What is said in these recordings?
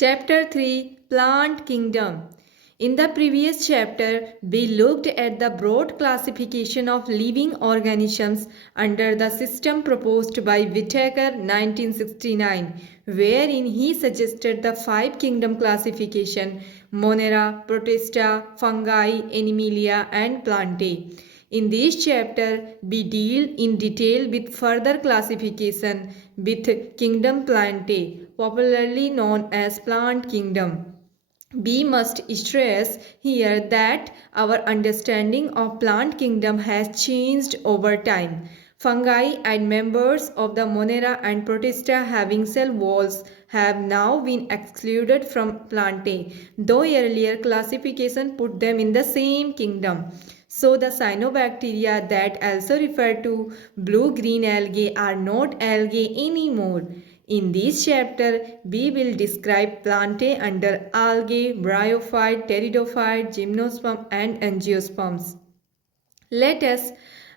Chapter 3 Plant Kingdom. In the previous chapter, we looked at the broad classification of living organisms under the system proposed by Whittaker 1969, wherein he suggested the five kingdom classification: Monera, Protista, Fungi, Animalia, and Plantae. In this chapter, we deal in detail with further classification with Kingdom Plantae, popularly known as Plant Kingdom. We must stress here that our understanding of plant kingdom has changed over time. Fungi and members of the Monera and Protista having cell walls have now been excluded from Plantae, though earlier classification put them in the same kingdom. So the cyanobacteria that also refer to blue-green algae are not algae anymore. In this chapter, we will describe Plantae under algae, bryophyte, pteridophyte, gymnosperm and angiosperms. Let us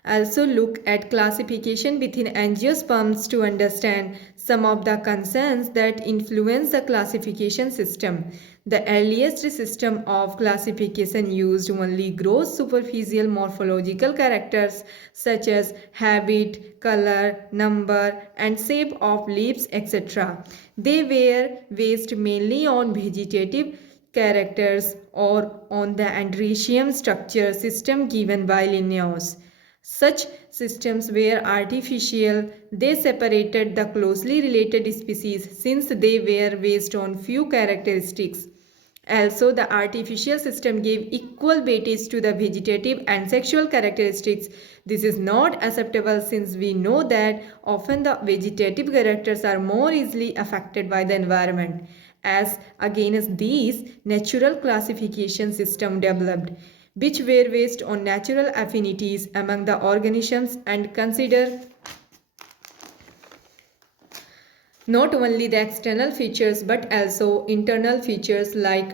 also look at classification within angiosperms to understand some of the concerns that influence the classification system. The earliest system of classification used only gross superficial morphological characters such as habit, color, number, and shape of leaves, etc. They were based mainly on vegetative characters or on the androecium structure system given by Linnaeus. Such systems were artificial. They separated the closely related species since they were based on few characteristics. Also, the artificial system gave equal weightage to the vegetative and sexual characteristics. This is not acceptable since we know that often the vegetative characters are more easily affected by the environment. As against these, natural classification system developed, which were based on natural affinities among the organisms and consider not only the external features but also internal features like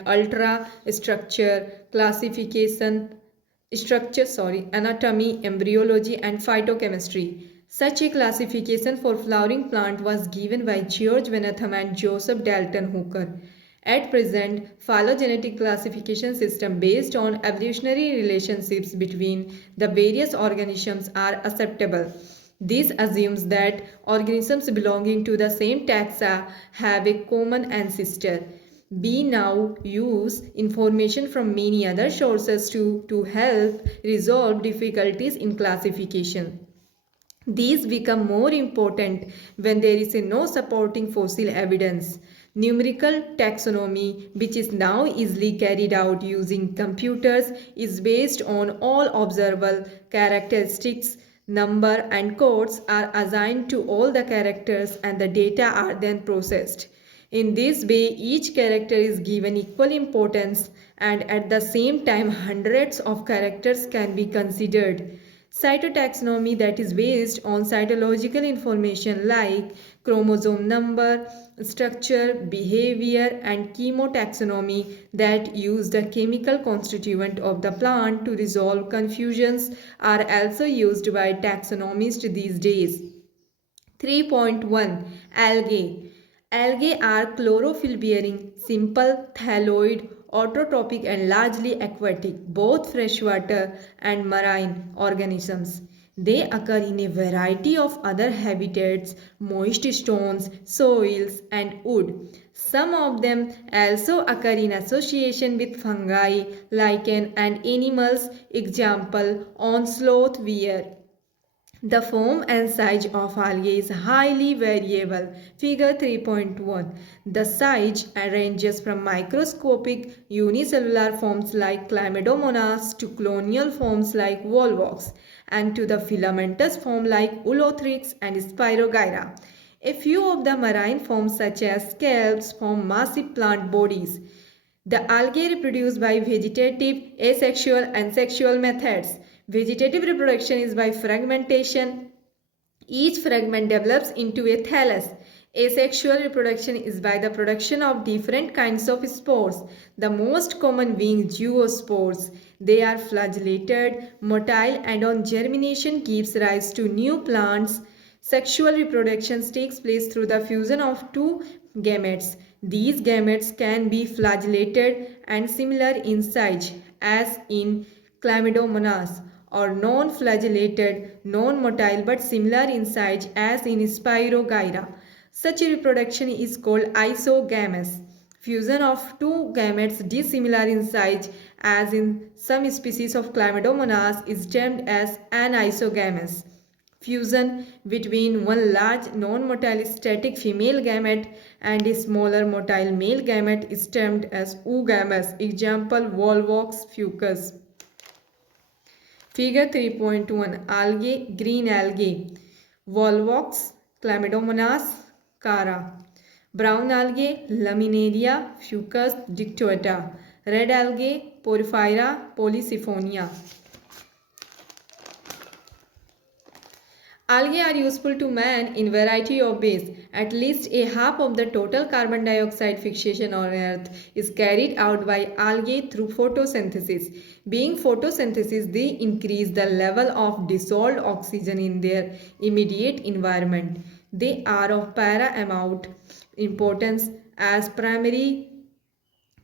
anatomy, embryology and phytochemistry. Such a classification for flowering plant was given by George Wentham and Joseph Dalton Hooker. At present, phylogenetic classification system based on evolutionary relationships between the various organisms are acceptable. This assumes that organisms belonging to the same taxa have a common ancestor. We now use information from many other sources to help resolve difficulties in classification. These become more important when there is no supporting fossil evidence. Numerical taxonomy, which is now easily carried out using computers, is based on all observable characteristics. Number and codes are assigned to all the characters and the data are then processed. In this way, each character is given equal importance and at the same time hundreds of characters can be considered. Cytotaxonomy, that is based on cytological information like chromosome number, structure, behavior and chemotaxonomy that use the chemical constituent of the plant to resolve confusions are also used by taxonomists these days. 3.1 Algae. Algae are chlorophyll-bearing, simple, thalloid, autotrophic and largely aquatic, both freshwater and marine organisms. They occur in a variety of other habitats, moist stones, soils and wood. Some of them also occur in association with fungi, lichen and animals, example on sloth weir. The form and size of algae is highly variable. Figure 3.1. The size ranges from microscopic unicellular forms like Chlamydomonas to colonial forms like volvox and to the filamentous form like Ulothrix and Spirogyra. A few of the marine forms such as scalps form massive plant bodies. The algae reproduce by vegetative, asexual and sexual methods. Vegetative reproduction is by fragmentation. Each fragment develops into a thallus. Asexual reproduction is by the production of different kinds of spores, the most common being zoospores. They are flagellated, motile and on germination gives rise to new plants. Sexual reproduction takes place through the fusion of two gametes. These gametes can be flagellated and similar in size as in Chlamydomonas, or non-flagellated, non-motile but similar in size as in Spirogyra. Such a reproduction is called isogamous. Fusion of two gametes dissimilar in size as in some species of Chlamydomonas is termed as anisogamous. Fusion between one large non-motile static female gamete and a smaller motile male gamete is termed as oogamous. Example, Volvox fucus. Figure 3.1, algae, green algae, Volvox, Chlamydomonas, cara. Brown algae, Laminaria, fucus dictuata. Red algae, Porphyra, Polysiphonia. Algae are useful to man in variety of ways. At least a half of the total carbon dioxide fixation on Earth is carried out by algae through photosynthesis. Being photosynthesis, they increase the level of dissolved oxygen in their immediate environment. They are of paramount importance as primary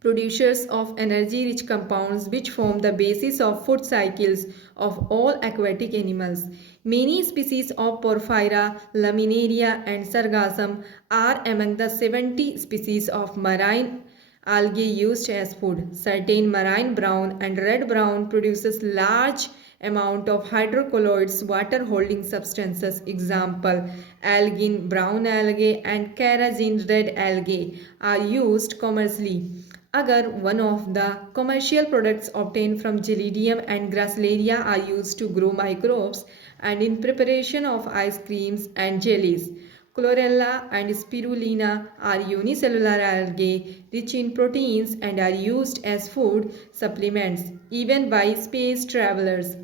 producers of energy-rich compounds which form the basis of food cycles of all aquatic animals. Many species of Porphyra, Laminaria and Sargassum are among the 70 species of marine algae used as food. Certain marine brown and red brown produces large amount of hydrocolloids, water holding substances. Example, algin brown algae and carrageen red algae are used commercially. Agar, one of the commercial products obtained from Gelidium and Gracilaria are used to grow microbes and in preparation of ice creams and jellies. Chlorella and spirulina are unicellular algae rich in proteins and are used as food supplements even by space travelers.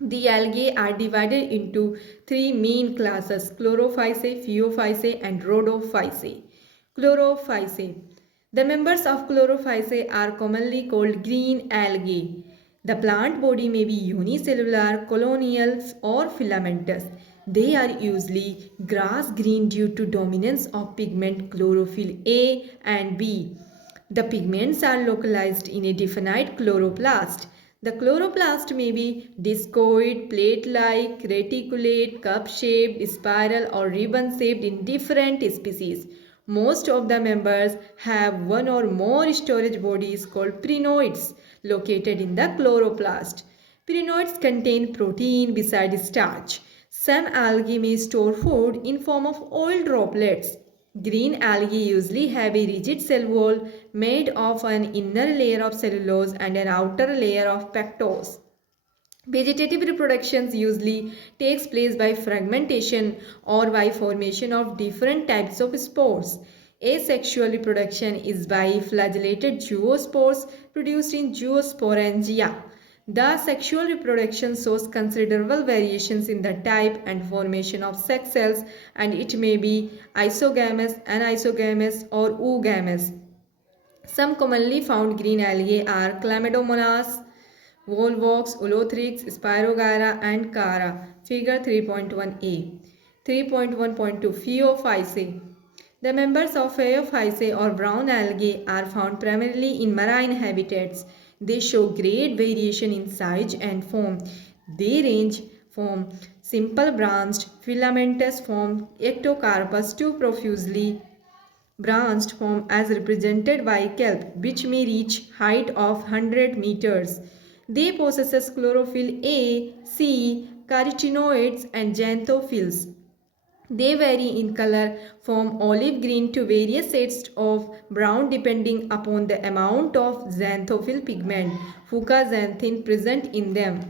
The algae are divided into three main classes: Chlorophyceae, Phaeophyceae and Rhodophyceae. Chlorophyceae. The members of Chlorophyceae are commonly called green algae. The plant body may be unicellular, colonial or filamentous. They are usually grass green due to dominance of pigment chlorophyll A and B. The pigments are localized in a definite chloroplast. The chloroplast may be discoid, plate-like, reticulate, cup-shaped, spiral or ribbon-shaped in different species. Most of the members have one or more storage bodies called prinoids located in the chloroplast. Prinoids contain protein besides starch. Some algae may store food in form of oil droplets. Green algae usually have a rigid cell wall made of an inner layer of cellulose and an outer layer of pectose. Vegetative reproduction usually takes place by fragmentation or by formation of different types of spores. Asexual reproduction is by flagellated zoospores produced in zoosporangia. The sexual reproduction shows considerable variations in the type and formation of sex cells, and it may be isogamous, anisogamous or oogamous. Some commonly found green algae are Chlamydomonas, Volvox, Ulothrix, Spirogyra and Cara. Figure 3.1a. 3.1.2 Phaeophyceae. The members of Phaeophyceae or brown algae are found primarily in marine habitats. They show great variation in size and form. They range from simple branched filamentous form ectocarpus to profusely branched form as represented by kelp, which may reach height of 100 meters. They possess chlorophyll A, C, carotenoids and xanthophylls. They vary in color from olive green to various shades of brown depending upon the amount of xanthophyll pigment, fucaxanthin, present in them.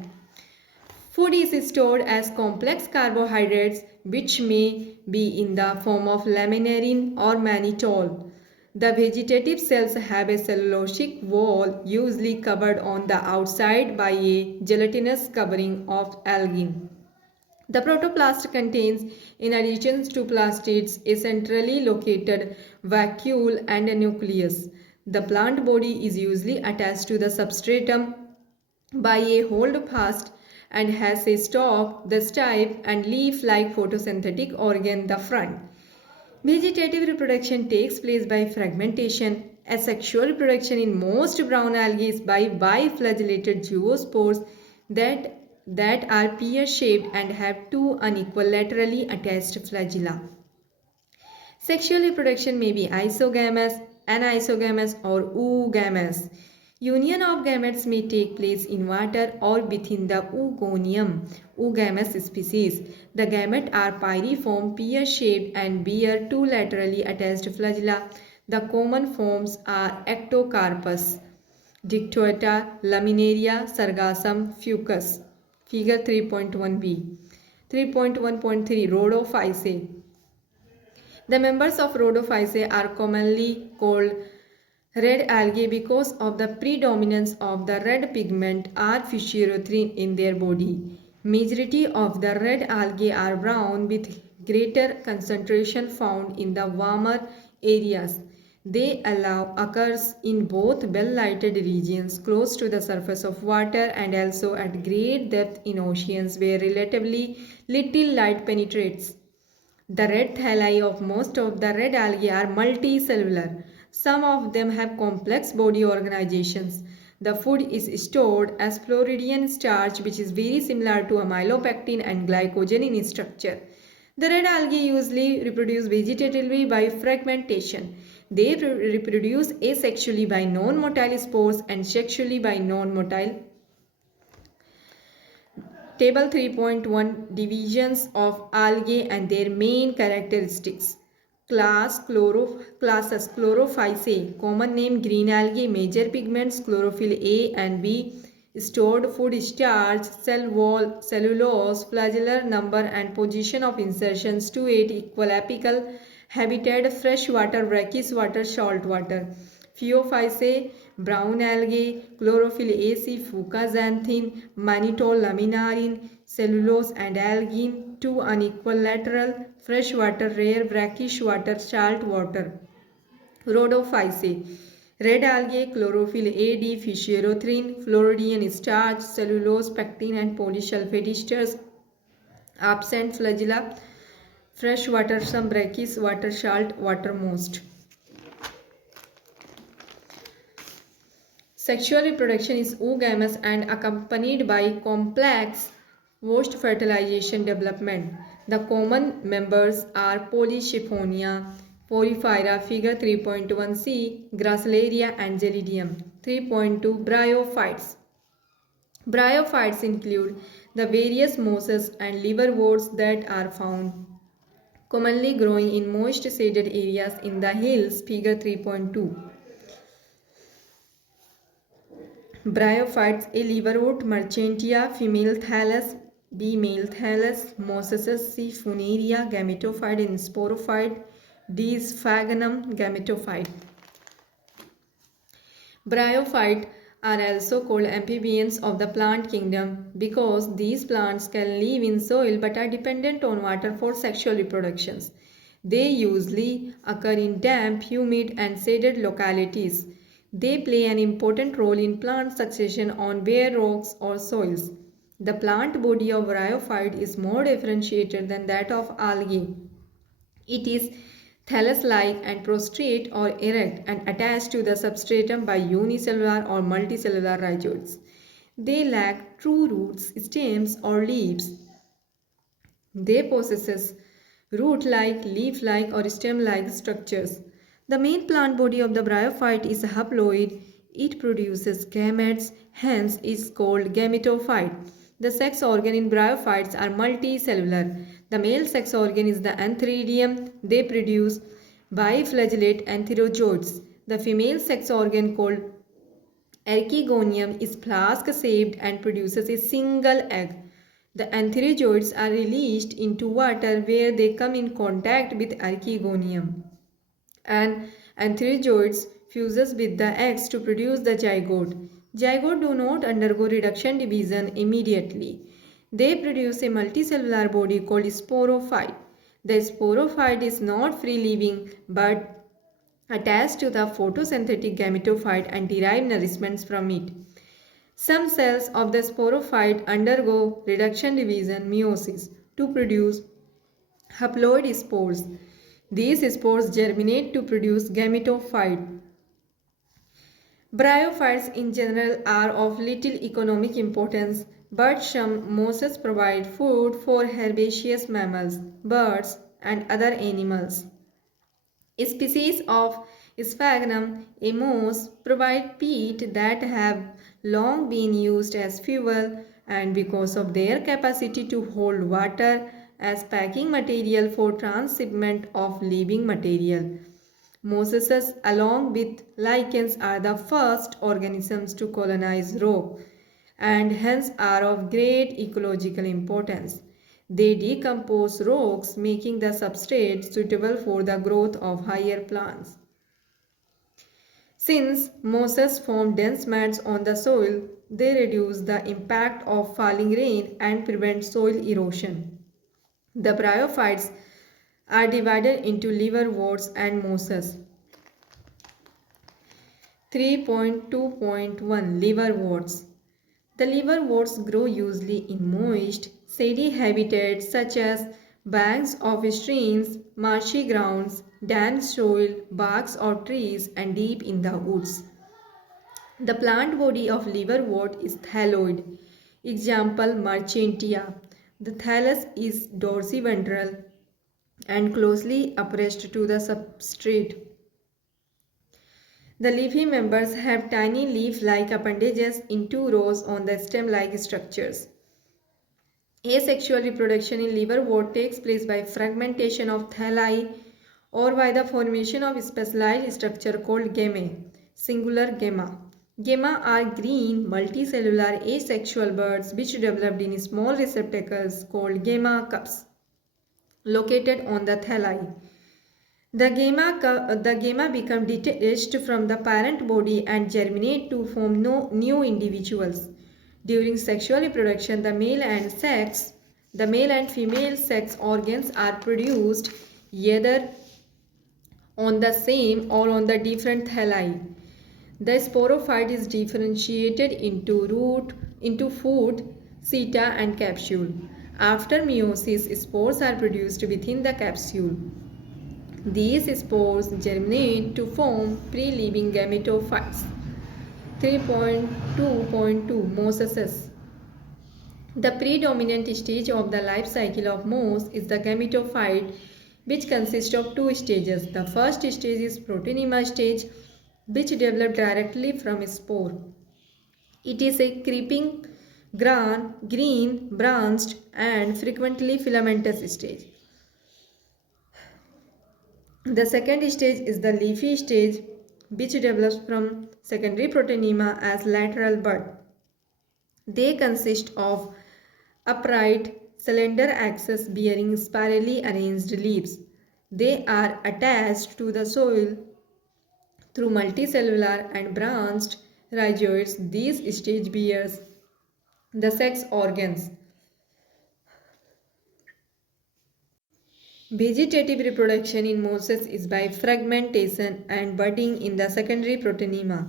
Food is stored as complex carbohydrates which may be in the form of laminin or mannitol. The vegetative cells have a cellulosic wall usually covered on the outside by a gelatinous covering of algae. The protoplast contains, in addition to plastids, a centrally located vacuole and a nucleus. The plant body is usually attached to the substratum by a holdfast and has a stalk, the stipe, and leaf-like photosynthetic organ, the front. Vegetative reproduction takes place by fragmentation. Asexual reproduction in most brown algae is by biflagellated zoospores that are pear-shaped and have two unequal laterally attached flagella. Sexual reproduction may be isogamous, anisogamous, or oogamous. Union of gametes may take place in water or within the oogonium, oogamous species. The gametes are pyriform, pear-shaped, and bear two laterally attached flagella. The common forms are ectocarpus, dictata, laminaria, sargassum, fucus. Figure 3.1b. 3.1.3 Rhodophyceae. The members of Rhodophyceae are commonly called red algae because of the predominance of the red pigment or physiotherine in their body. Majority of the red algae are brown with greater concentration found in the warmer areas. They occurs in both well-lighted regions close to the surface of water and also at great depth in oceans where relatively little light penetrates. The red thalli of most of the red algae are multicellular. Some of them have complex body organizations. The food is stored as Floridian starch, which is very similar to amylopectin and glycogen in structure. The red algae usually reproduce vegetatively by fragmentation. They reproduce asexually by non-motile spores and sexually by non-motile. Table 3.1 Divisions of algae and their main characteristics. Classes Chlorophyceae. Common name green algae. Major pigments chlorophyll A and B. Stored food starch, cell wall, cellulose, flagellar number and position of insertions to 8 equal apical habitat freshwater, brackish water, salt water. Phaeophyceae, brown algae, chlorophyll AC, fucaxanthin, mannitol, laminarin, cellulose and algine, two unequal lateral, freshwater, rare, brackish water, salt water. Rhodophyceae, red algae, chlorophyll AD, physiotherine, Floridian starch, cellulose, pectin and polysulfate esters, absent flagella, freshwater, some brackish water, salt water most. Sexual reproduction is oogamous and accompanied by complex post-fertilization development. The common members are Polychiphonia, Porphyra, figure 3.1c, Gracilaria and Gelidium. 3.2 Bryophytes. Bryophytes include the various mosses and liverworts that are found commonly growing in moist shaded areas in the hills, figure 3.2. Bryophytes, A. liverwort, Merchantia, female thallus, B. male thallus, Mosses, C. funaria, gametophyte and sporophyte, D. sphagnum, gametophyte. Bryophytes are also called amphibians of the plant kingdom because these plants can live in soil but are dependent on water for sexual reproductions. They usually occur in damp, humid and shaded localities. They play an important role in plant succession on bare rocks or soils. The plant body of bryophyte is more differentiated than that of algae. It is thallus-like and prostrate or erect and attached to the substratum by unicellular or multicellular rhizoids. They lack true roots, stems or leaves. They possess root-like, leaf-like or stem-like structures. The main plant body of the bryophyte is haploid. It produces gametes, hence is called gametophyte. The sex organ in bryophytes are multicellular. The male sex organ is the antheridium. They produce biflagellate antherozoids. The female sex organ called archegonium is flask-shaped and produces a single egg. The antherozoids are released into water where they come in contact with archegonium. And antherozoids fuses with the eggs to produce the zygote. Zygote do not undergo reduction division immediately. They produce a multicellular body called sporophyte. The sporophyte is not free-living but attached to the photosynthetic gametophyte and derive nourishments from it. Some cells of the sporophyte undergo reduction division meiosis to produce haploid spores. These spores germinate to produce gametophyte. Bryophytes in general are of little economic importance, but some mosses provide food for herbaceous mammals, birds, and other animals. Species of Sphagnum, a moss, provide peat that have long been used as fuel, and because of their capacity to hold water as packing material for transshipment of living material. Mosses, along with lichens, are the first organisms to colonize rock and hence are of great ecological importance. They decompose rocks, making the substrate suitable for the growth of higher plants. Since mosses form dense mats on the soil, they reduce the impact of falling rain and prevent soil erosion. The bryophytes are divided into liverworts and mosses. 3.2.1 Liverworts. The liverworts grow usually in moist, shady habitats such as banks of streams, marshy grounds, damp soil, barks of trees, and deep in the woods. The plant body of liverwort is thalloid. Example Marchantia. The thallus is dorsiventral and closely appressed to the substrate. The leafy members have tiny leaf-like appendages in two rows on the stem-like structures. Asexual reproduction in liverwort takes place by fragmentation of thalli or by the formation of specialized structure called gammae, singular gamma. Gamma are green, multicellular asexual buds which developed in small receptacles called gamma cups located on the thalli. The gamma become detached from the parent body and germinate to form new individuals. During sexual reproduction, the male and female sex organs are produced either on the same or on the different thalli. The sporophyte is differentiated into foot, seta, and capsule. After meiosis, spores are produced within the capsule. These spores germinate to form pre-living gametophytes. 3.2.2 Mosses. The predominant stage of the life cycle of moss is the gametophyte, which consists of two stages. The first stage is proteinema stage, which develops directly from a spore. It is a creeping, green, branched, and frequently filamentous stage. The second stage is the leafy stage, which develops from secondary proteinema as lateral bud. They consist of upright, slender axis bearing spirally arranged leaves. They are attached to the soil through multicellular and branched rhizoids. These stage bears the sex organs. Vegetative reproduction in mosses is by fragmentation and budding in the secondary proteinema.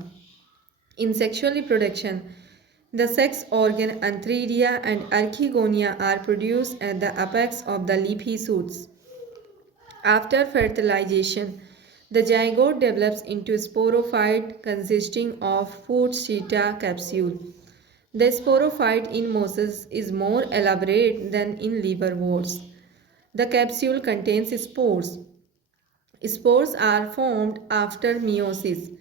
In sexual reproduction, the sex organ antheridia and archegonia are produced at the apex of the leafy shoots. After fertilization, the zygote develops into a sporophyte consisting of foot seta capsule. The sporophyte in mosses is more elaborate than in liverworts. The capsule contains spores. Spores are formed after meiosis.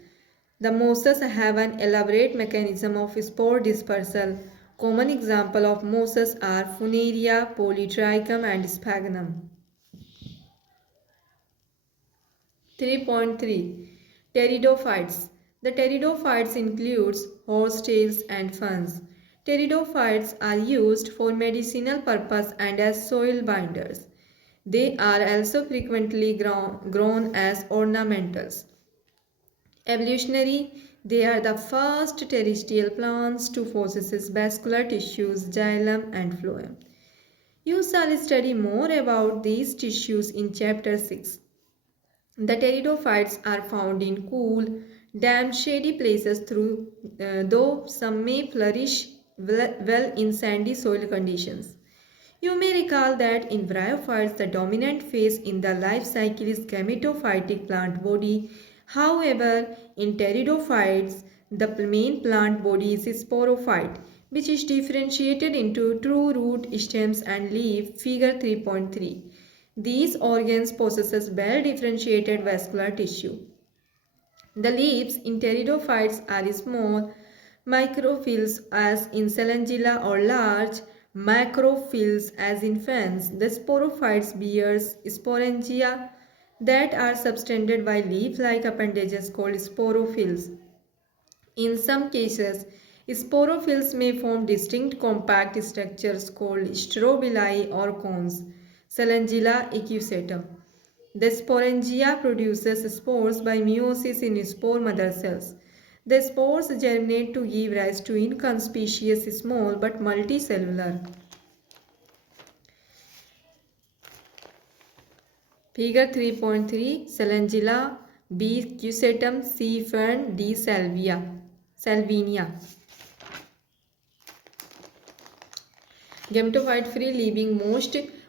The mosses have an elaborate mechanism of spore dispersal. Common examples of mosses are Funaria, Polytrichum, and Sphagnum. 3.3 Pteridophytes. The pteridophytes includes horsetails and ferns. Pteridophytes are used for medicinal purpose and as soil binders. They are also frequently grown as ornamentals. Evolutionary, they are the first terrestrial plants to possess vascular tissues, xylem and phloem. You shall study more about these tissues in chapter 6. The pteridophytes are found in cool, damp, shady places though some may flourish well in sandy soil conditions. You may recall that in bryophytes, the dominant phase in the life cycle is gametophytic plant body. However, in pteridophytes, the main plant body is sporophyte, which is differentiated into true root, stems and leaf, figure 3.3. These organs possess well differentiated vascular tissue. The leaves in pteridophytes are small microphyls as in Selangilla or large macrophyls as in ferns. The sporophytes bears sporangia that are subtended by leaf-like appendages called sporophylls. In some cases, sporophylls may form distinct compact structures called strobili or cones. Selangilla equisetum. The sporangia produces spores by meiosis in spore mother cells. The spores germinate to give rise to inconspicuous small but multicellular. Figure 3.3 Selangilla B. Cusatum C. Fern D. Salvinia. Gametophyte free living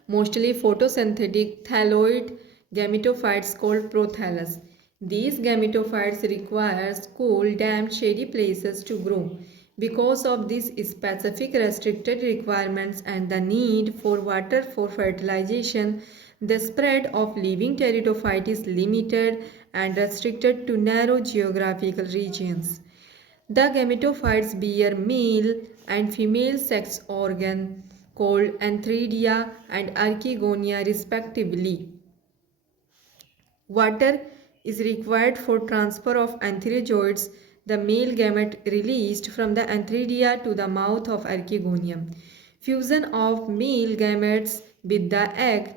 mostly photosynthetic thalloid gametophytes called prothallus. These gametophytes require cool, damp, shady places to grow. Because of these specific restricted requirements and the need for water for fertilization, the spread of living pteridophyte is limited and restricted to narrow geographical regions. The gametophytes bear male and female sex organ called antheridia and archegonia respectively. Water is required for transfer of antherozoids, the male gamete released from the antheridia to the mouth of archegonium. Fusion of male gametes with the egg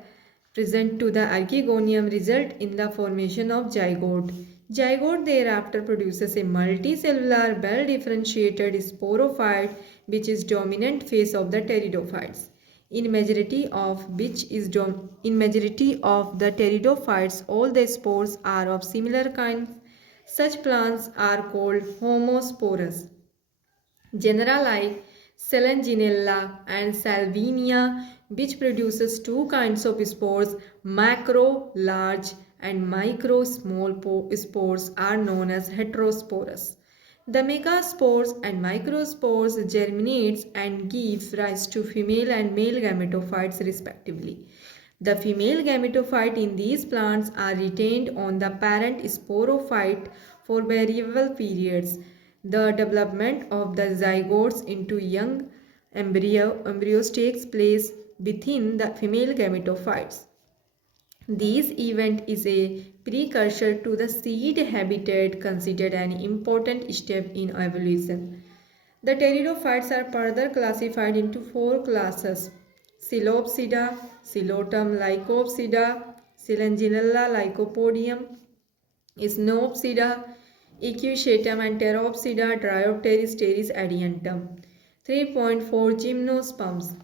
present to the archegonium result in the formation of zygote. Zygote thereafter produces a multicellular, well-differentiated sporophyte which is dominant phase of the pteridophytes. In majority of the pteridophytes, all the spores are of similar kinds. Such plants are called homosporous. Genera like Selenginella and Salvinia, which produces two kinds of spores, macro large and micro small spores, are known as heterosporous. The megaspores and microspores germinates and give rise to female and male gametophytes respectively. The female gametophyte in these plants are retained on the parent sporophyte for variable periods. The development of the zygotes into young embryos takes place within the female gametophytes. This event is a precursor to the seed habitat, considered an important step in evolution. The pteridophytes are further classified into four classes: Psilopsida, Psilotum, Lycopsida, Selenginella, Lycopodium, Snopsida, Equisetum and Pteropsida, Dryopteris, Teris adiantum. 3.4 Gymnosperms.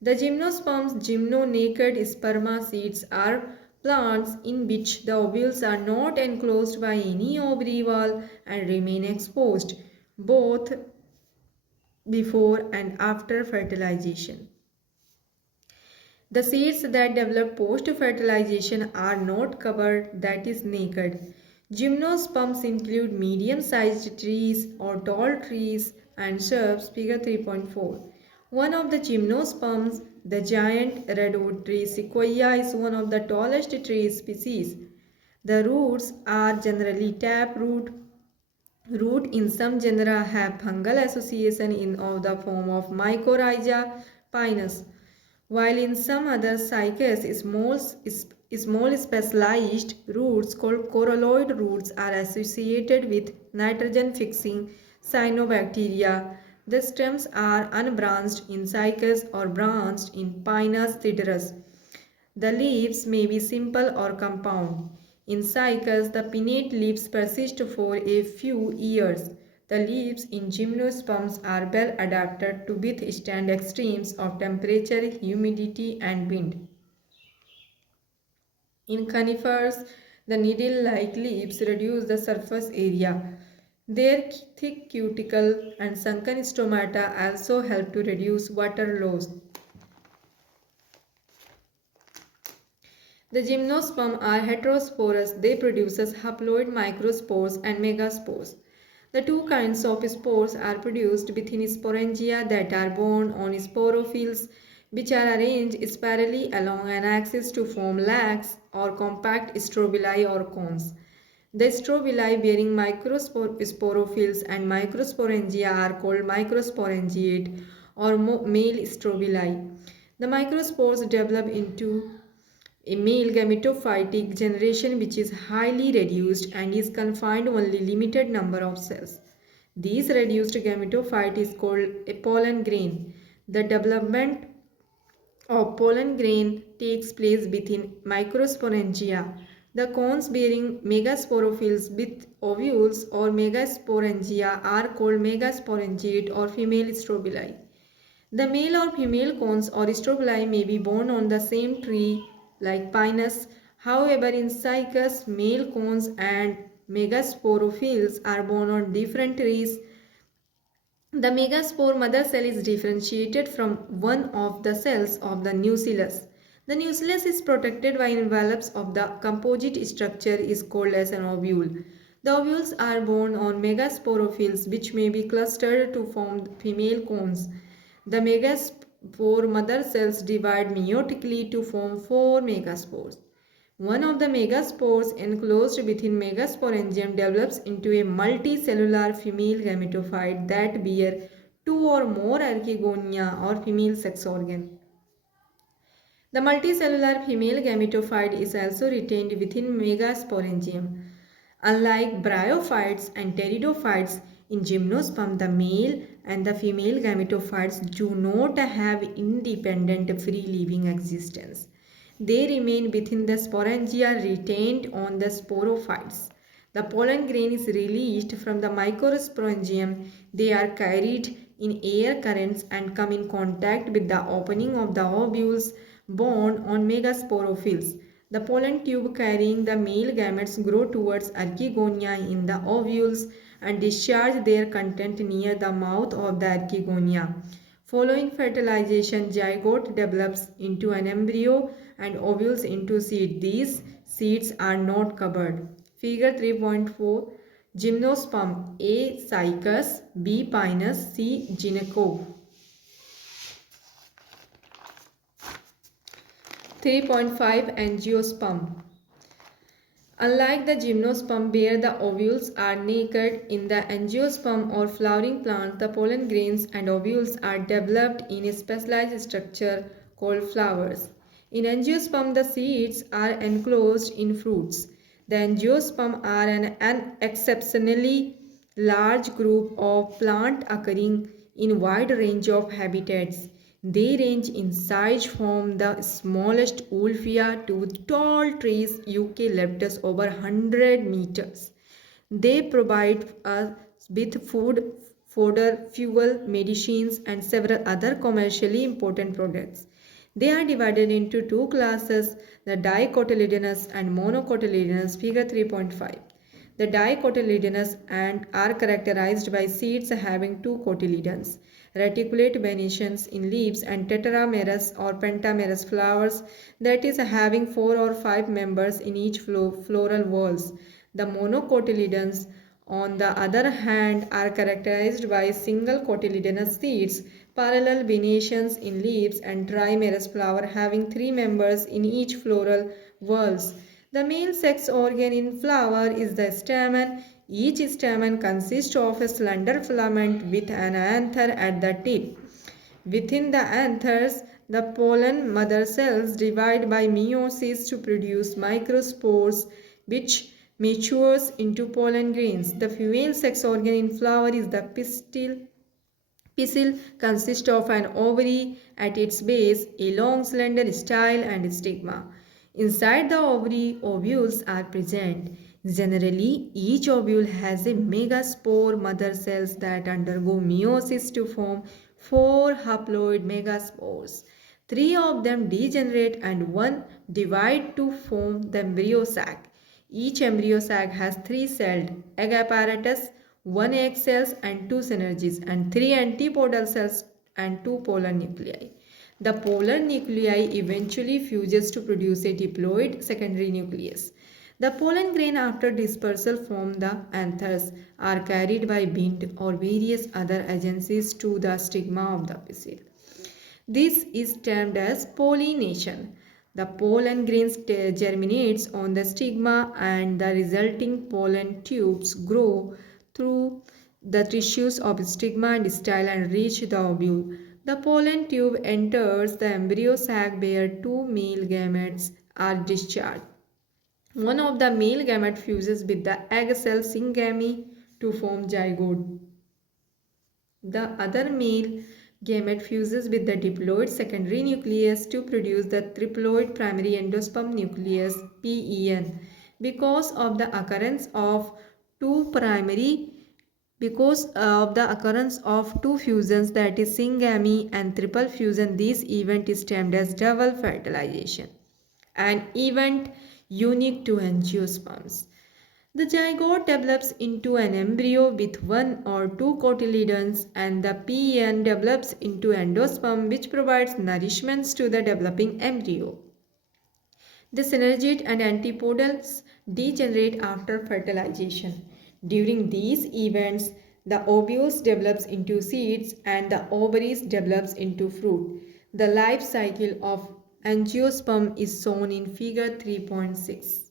The gymnosperms, gymno-naked sperma seeds, are plants in which the ovules are not enclosed by any ovary wall and remain exposed both before and after fertilization. The seeds that develop post-fertilization are not covered, that is naked. Gymnosperms include medium-sized trees or tall trees and shrubs, figure 3.4. One of the gymnosperms, the giant redwood tree sequoia, is one of the tallest tree species. The roots are generally taproot. Root in some genera have fungal association in of the form of mycorrhiza pinus, while in some other cycads, small specialized roots called coralloid roots are associated with nitrogen-fixing cyanobacteria. The stems are unbranched in cycas or branched in Pinus sideros. The leaves may be simple or compound. In cycas, the pinnate leaves persist for a few years. The leaves in gymnosperms are well adapted to withstand extremes of temperature, humidity, and wind. In conifers, the needle-like leaves reduce the surface area. Their thick cuticle and sunken stomata also help to reduce water loss. The gymnosperm are heterosporous. They produce haploid microspores and megaspores. The two kinds of spores are produced within sporangia that are borne on sporophylls, which are arranged spirally along an axis to form lacs or compact strobili or cones. The strobili bearing microsporophylls and microsporangia are called microsporangiate or male strobili. The microspores develop into a male gametophytic generation which is highly reduced and is confined to only limited number of cells. This reduced gametophyte is called a pollen grain. The development of pollen grain takes place within microsporangia. The cones bearing megasporophylls with ovules or megasporangia are called megasporangiate or female strobili. The male or female cones or strobili may be borne on the same tree like pinus. However, in cycas, male cones and megasporophylls are borne on different trees. The megaspore mother cell is differentiated from one of the cells of the nucellus. The nucellus is protected by envelopes of the composite structure is called as an ovule. The ovules are borne on megasporophylls which may be clustered to form female cones. The megaspore mother cells divide meiotically to form four megaspores. One of the megaspores enclosed within megasporangium develops into a multicellular female gametophyte that bear two or more archegonia or female sex organ. The multicellular female gametophyte is also retained within megasporangium. Unlike bryophytes and pteridophytes, in gymnosperm the male and the female gametophytes do not have independent free-living existence. They remain within the sporangia retained on the sporophytes. The pollen grain is released from the microsporangium. They are carried in air currents and come in contact with the opening of the ovules borne on megasporophylls. The pollen tube carrying the male gametes grow towards archegonia in the ovules and discharge their content near the mouth of the archegonia. Following fertilization, zygote develops into an embryo and ovules into seed. These seeds are not covered. Figure 3.4 Gymnosperm A. cycas, B. pinus, C. gyneco. 3.5 Angiosperm. Unlike the gymnosperm where the ovules are naked, in the angiosperm or flowering plant, the pollen grains and ovules are developed in a specialized structure called flowers. In angiosperm, the seeds are enclosed in fruits. The angiosperm are an exceptionally large group of plants occurring in wide range of habitats. They range in size from the smallest wolfia to tall trees eucalyptus over 100 meters. They provide us with food, fodder, fuel, medicines and several other commercially important products. They are divided into two classes, the dicotyledonous and monocotyledonous, figure 3.5. The dicotyledonous and are characterized by seeds having two cotyledons, reticulate venations in leaves and tetramerous or pentamerous flowers, that is having 4 or 5 members in each floral whorls. The monocotyledons on the other hand are characterized by single cotyledonous seeds, parallel venations in leaves and trimerous flower having 3 members in each floral whorls. The male sex organ in flower is the stamen. Each stamen consists of a slender filament with an anther at the tip. Within the anthers, the pollen mother cells divide by meiosis to produce microspores which matures into pollen grains. The female sex organ in flower is the pistil. Pistil consists of an ovary at its base, a long slender style and stigma. Inside the ovary, ovules are present. Generally, each ovule has a megaspore mother cells that undergo meiosis to form 4 haploid megaspores. 3 of them degenerate and 1 divide to form the embryo sac. Each embryo sac has 3 celled egg apparatus, 1 egg cells and 2 synergies and 3 antipodal cells and 2 pollen nuclei. The polar nuclei eventually fuses to produce a diploid secondary nucleus. The pollen grain after dispersal from the anthers are carried by wind or various other agencies to the stigma of the pistil. This is termed as pollination. The pollen grain germinates on the stigma and the resulting pollen tubes grow through the tissues of stigma and style and reach the ovule. The pollen tube enters the embryo sac where two male gametes are discharged. One of the male gamete fuses with the egg cell syngamy to form zygote. The other male gamete fuses with the diploid secondary nucleus to produce the triploid primary endosperm nucleus PEN. Because of the occurrence of two primary because of the occurrence of two fusions, that is syngamy and triple fusion, this event is termed as double fertilization, an event unique to angiosperms. The zygote develops into an embryo with one or two cotyledons, and the PN develops into endosperm, which provides nourishments to the developing embryo. The synergid and antipodals degenerate after fertilization. During these events, the ovules develops into seeds and the ovaries develops into fruit. The life cycle of angiosperm is shown in figure 3.6.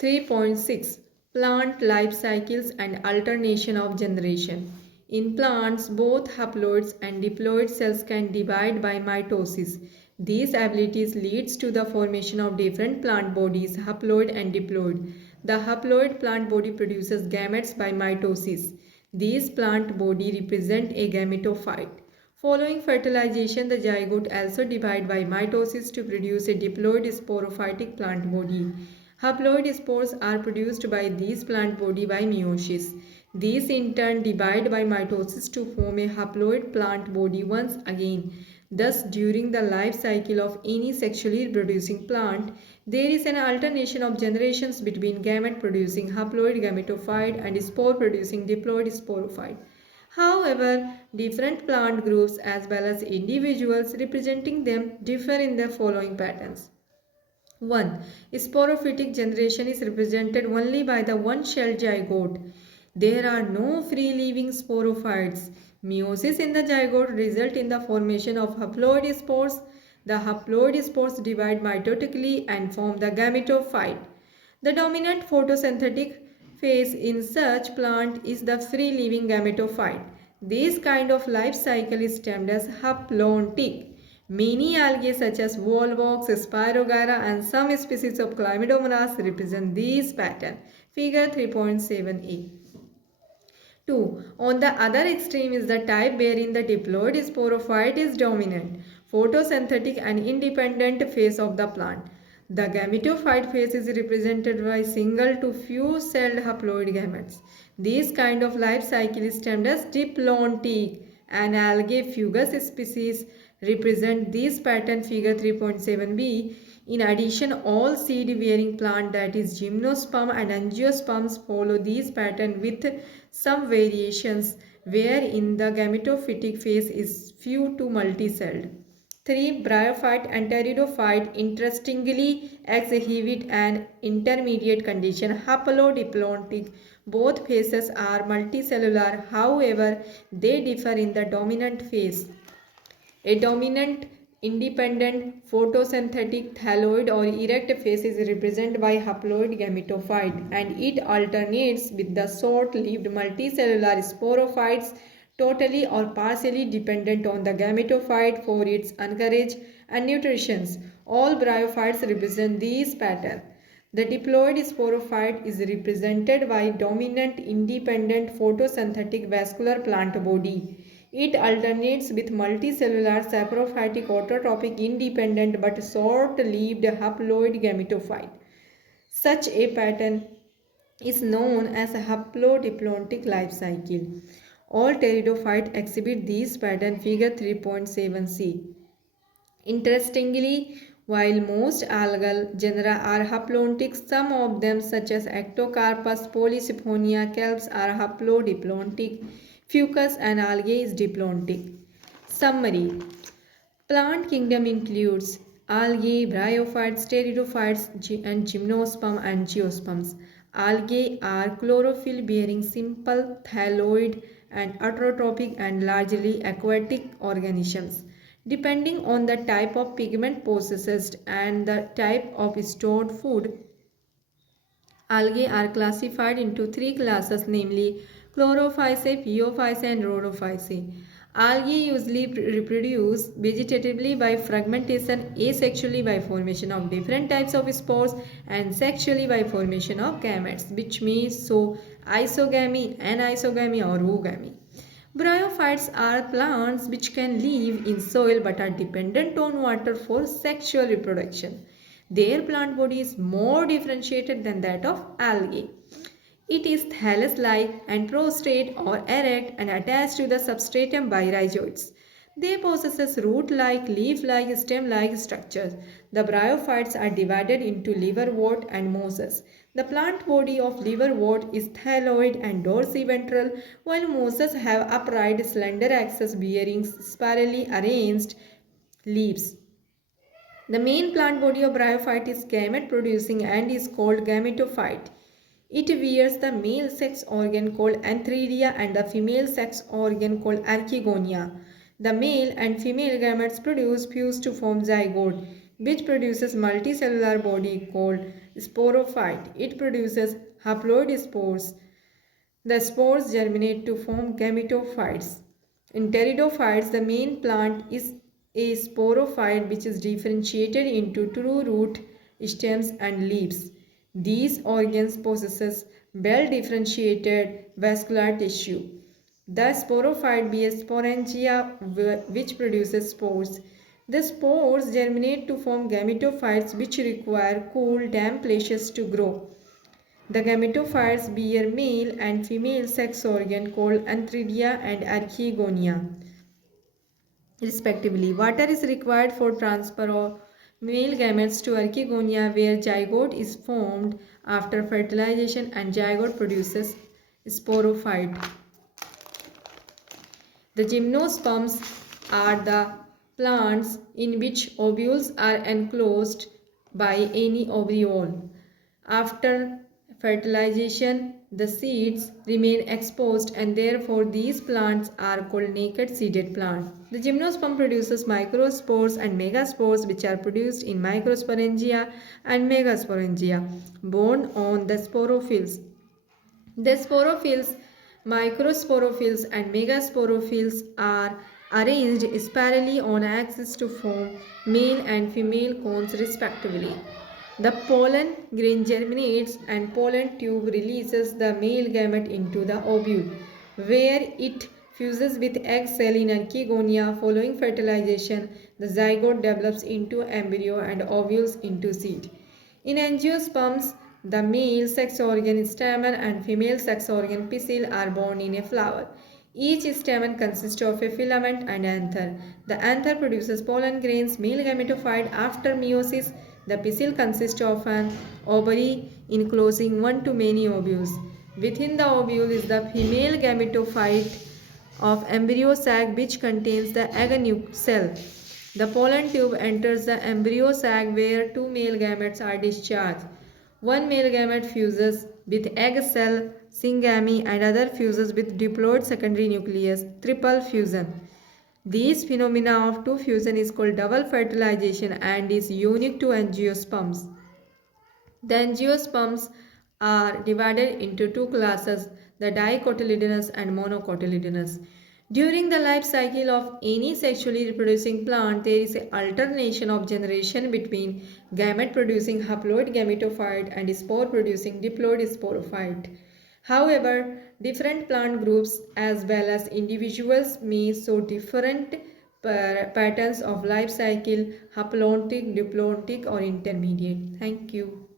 3.6 Plant life cycles and alternation of generation. In plants, both haploids and diploid cells can divide by mitosis. These abilities leads to the formation of different plant bodies, haploid and diploid. The haploid plant body produces gametes by mitosis. These plant body represent a gametophyte. Following fertilization, the zygote also divide by mitosis to produce a diploid sporophytic plant body. Haploid spores are produced by these plant body by meiosis. These in turn divide by mitosis to form a haploid plant body once again. Thus, during the life cycle of any sexually reproducing plant, there is an alternation of generations between gamete producing haploid gametophyte and spore producing diploid sporophyte. However, different plant groups as well as individuals representing them differ in the following patterns. 1. Sporophytic generation is represented only by the one-celled zygote. There are no free-living sporophytes. Meiosis in the zygote results in the formation of haploid spores. The haploid spores divide mitotically and form the gametophyte. The dominant photosynthetic phase in such plant is the free-living gametophyte. This kind of life cycle is termed as haplontic. Many algae such as volvox, spirogyra and some species of Chlamydomonas represent this pattern. Figure 3.7a. 2. On the other extreme is the type wherein the diploid sporophyte is dominant, photosynthetic and independent phase of the plant. The gametophyte phase is represented by single to few celled haploid gametes. This kind of life cycle is termed as diplontic. An algae fugus species represent this pattern figure 3.7b. In addition, all seed-bearing plant that is gymnosperm and angiosperms follow this pattern with some variations wherein the gametophytic phase is few to multi-celled. 3. Bryophyte and pteridophyte interestingly exhibit an intermediate condition, haplodiplontic. Both phases are multicellular, however, they differ in the dominant phase. A dominant, independent, photosynthetic, thalloid or erect phase is represented by haploid gametophyte and it alternates with the short-lived multicellular sporophytes totally or partially dependent on the gametophyte for its anchorage and nutrition. All bryophytes represent these patterns. The diploid sporophyte is represented by dominant, independent, photosynthetic vascular plant body. It alternates with multicellular, saprophytic, autotrophic, independent but short-lived haploid gametophyte. Such a pattern is known as a haplodiplontic life cycle. All pteridophytes exhibit this pattern figure 3.7c. Interestingly, While most algal genera are haplontic, some of them such as Ectocarpus, Polysiphonia, kelps are haplodiplontic, Fucus and algae is diplontic. Summary: Plant kingdom includes algae, bryophytes, pteridophytes, and gymnosperm and geosperms. Algae are chlorophyll-bearing simple, thalloid, and autotrophic and largely aquatic organisms. Depending on the type of pigment possessed and the type of stored food, algae are classified into three classes, namely chlorophyceae, pleophyceae, and rhodophyceae. Algae usually reproduce vegetatively by fragmentation, asexually by formation of different types of spores, and sexually by formation of gametes, which means so isogamy, anisogamy, or oogamy. Bryophytes are plants which can live in soil but are dependent on water for sexual reproduction. Their plant body is more differentiated than that of algae. It is thallus-like and prostrate or erect and attached to the substratum by rhizoids. They possess root-like, leaf-like, stem-like structures. The bryophytes are divided into liverwort and mosses. The plant body of liverwort is thalloid and dorsiventral, while mosses have upright, slender axis bearing spirally arranged leaves. The main plant body of bryophyte is gamete producing and is called gametophyte. It bears the male sex organ called antheridia and the female sex organ called archegonia. The male and female gametes fuse to form zygote, which produces multicellular body called sporophyte. It produces haploid spores. The spores germinate to form gametophytes. In pteridophytes, the main plant is a sporophyte which is differentiated into true root, stems and leaves. These organs possess well differentiated vascular tissue. The sporophyte bears sporangia which produces spores. The spores germinate to form gametophytes which require cool, damp places to grow. The gametophytes bear male and female sex organ called antheridia and archegonia, respectively. Water is required for transfer of male gametes to archegonia where zygote is formed after fertilization and zygote produces sporophyte. The gymnosperms are the plants in which ovules are enclosed by any ovule. After fertilization, the seeds remain exposed and therefore these plants are called naked seeded plants. The gymnosperm produces microspores and megaspores which are produced in microsporangia and megasporangia borne on the sporophylls. The sporophylls, microsporophylls and megasporophylls are arranged spirally on axis to form male and female cones respectively. The pollen grain germinates and pollen tube releases the male gamete into the ovule, where it fuses with egg cell in archegonia. Following fertilization, the zygote develops into embryo and ovules into seed. In angiosperms, the male sex organ stamen and female sex organ pistil are born in a flower. Each stamen consists of a filament and anther. The anther produces pollen grains, male gametophyte. After meiosis, the pistil consists of an ovary enclosing one to many ovules. Within the ovule is the female gametophyte of embryo sac which contains the egg cell. The pollen tube enters the embryo sac where two male gametes are discharged. One male gamete fuses with egg cell, syngamy, and other fuses with diploid secondary nucleus, triple fusion. This phenomena of two fusion is called double fertilization and is unique to angiosperms. The angiosperms are divided into two classes, the dicotyledonous and monocotyledonous. During the life cycle of any sexually reproducing plant, there is an alternation of generation between gamete-producing haploid gametophyte and spore-producing diploid sporophyte. However, different plant groups as well as individuals may show different patterns of life cycle, haplontic, diplontic or intermediate. Thank you.